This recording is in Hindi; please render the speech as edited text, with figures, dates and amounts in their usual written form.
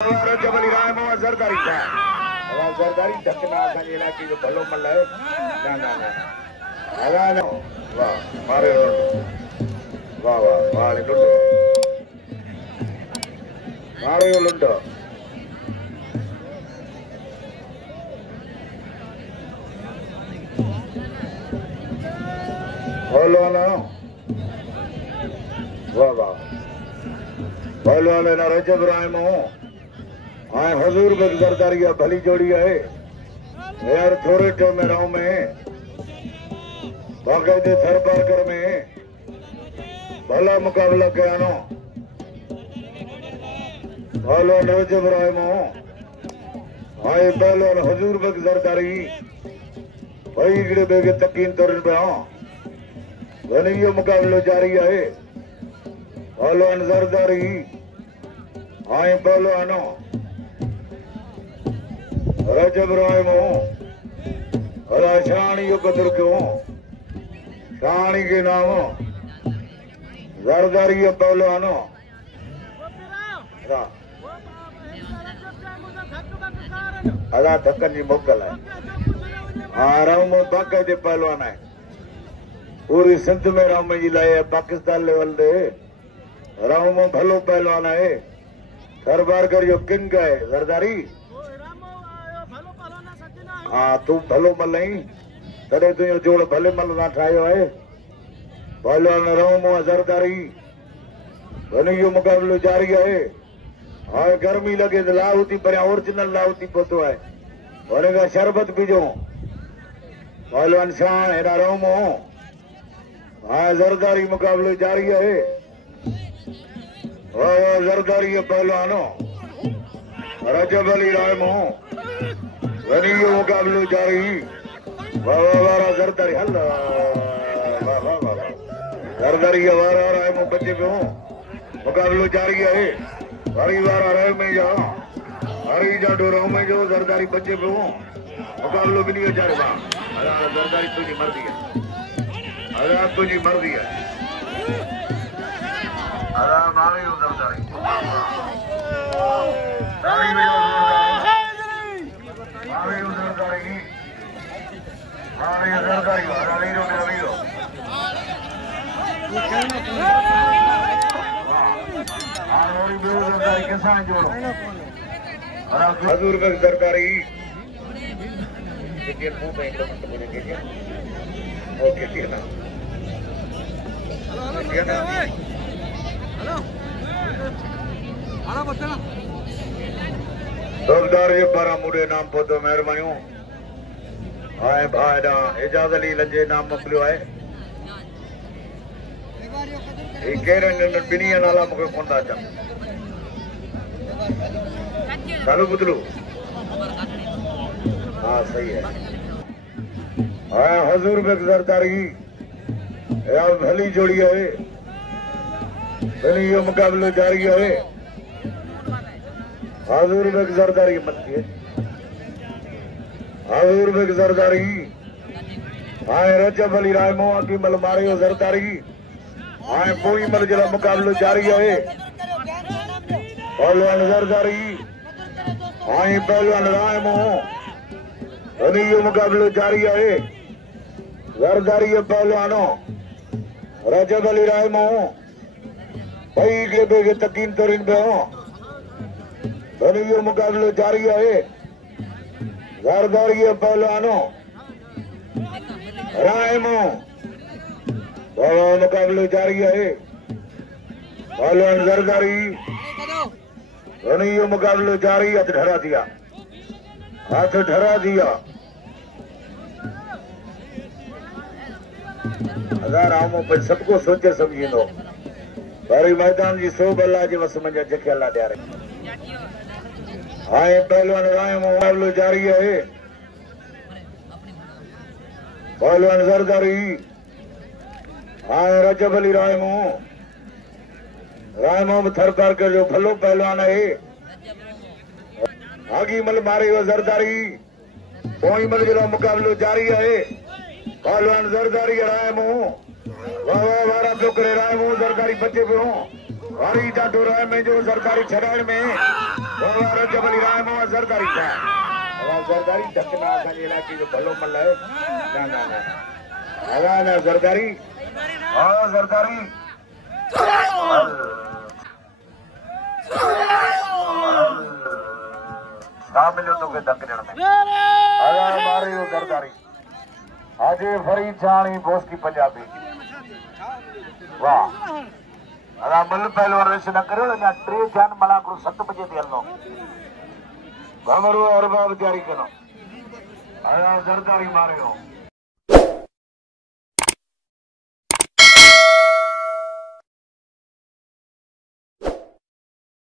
जबल इराम जरदारी जरदारी धकना असांजे इलाइक़े जो भलो मल आहे ना ना ना अदा न वाह मारे वाह वाह मारे लुंडो मारे लुंडो बोलो ना वाह वाह बोलो ना रजब रायमो आए हजूर बद जरदारी भली जोड़ी है यार थोड़े टो में राव में बाकायदे थर पारकर में भला मुकाबला कयानो पहलवान रजब रायमो आए पहलवान हजूर बद जरदारी भाई गिड़े बेगे तकीन तोरन पे वनी ये मुकाबला जारी है पहलवान जरदारी आए पहलवानो रजब रायमो अला शानी यो कदर क्यों शानी के नाम जरदारी पहलवानो अदा धक्कन जी मोकल है हाँ रामो बाकायदे पहलवान है पूरी सिंध में राम जी लाए पाकिस्तान लेवल दे रामो भलो पहलवान है सरबारकर जो किंग है जरदारी हाँ तू भलो मल तॾहिं तुंहिंजो जोड़ भले मल ना ठाहियो आहे पहलवान रामो जरदारी वनी जो मुकाबलो जारी है हाँ गर्मी लगे तो लाहौती पर ओरिजिनल लाहौती पहुतो है वने का शरबत पीजो पहलवान शान हेरा रामो हाँ जरदारी मुकाबलो जारी है जरदारी पहलवानो रजब अली रायमो वनी यो मुकाबलो जारी वाह जरदारी हल जरदारी वारा रायमो बच्चे पे मुकाबलो जारी है हरी वारा राय में जा हरी जा डोरा में जो जरदारी बच्चे पे मुकाबलो भी नहीं जारी वाह जरदारी तुझी मर्जी है अदा तुझी मर्जी है अदा मारे जरदारी हजूर बद जरदारी ओके ठीक है जरदार जे पारां मुड़े नाम पहुतो महिरबानियूं हाणे भाउ ॾांहुं एजाज़ अली लंजे नाम मोकिलियो आहे ही कहिड़े ॿिन्ही नाला मूंखे कोन था अचनि चालू बुधलू हाँ सही है हाँ हजूर बद जरदारी यार भली जोड़ी है ये मुकाबले जारी है हजूर बद जरदारी मत है हजूर बद जरदारी हाँ रजब अली रायमो अकी मल मारियो जरदारी हाँ पोई मल जरा मुकाबलो जारी है पहलवान जरदारी हाँ पहलवान रायमो वनी यो मुकाबलो जारी है जरदारी पहलवानो रजब अली रायमो भाई के बेगे तकीन तोरिन पे वनी यो मुकाबलो जारी है जरदारी पहलवानो रायमो मुकाबलो जारी है पहलवान जरदारी वनी यो मुकाबलो जारी हाथ ढरा दिया हाथ ढरा दिया हजार आमो पर सबको सोचे समझींदो वरी मैदान जी सोभ अल्लाह जे वस में जखे अल्लाह ॾियारे हाय पहलवान रायमो मुकाबलो जारी है पहलवान जरदारी हाय रजब अली रायमो थर पार कर जो भलो पहलवान है आगी मल मारे जरदारी पोई मल जो मुकाबलो जारी है पहलवान जरदारी रायमो वाह वारा टोकरे रायमो जरदारी बचे पे वरी ॾाढो राय में जो ज़रदारी छॾाइण में वार जबली राय में ज़रदारी था ज़रदारी ढकना असांजे इलाइक़े जो भलो मल आहे न न न हला न ज़रदारी हाँ ज़रदारी छा मिलियो तोखे धक ॾियण में हला मारे इहो ज़रदारी हाजी फरीद छाणी बोस्की पंजाबी वाह अला मल पहलवान रेस न करियो अञा 3 थियनि मला 7 बजे ते हलणो घमरू और बाब जारी कनो आया ज़रदारी मारियो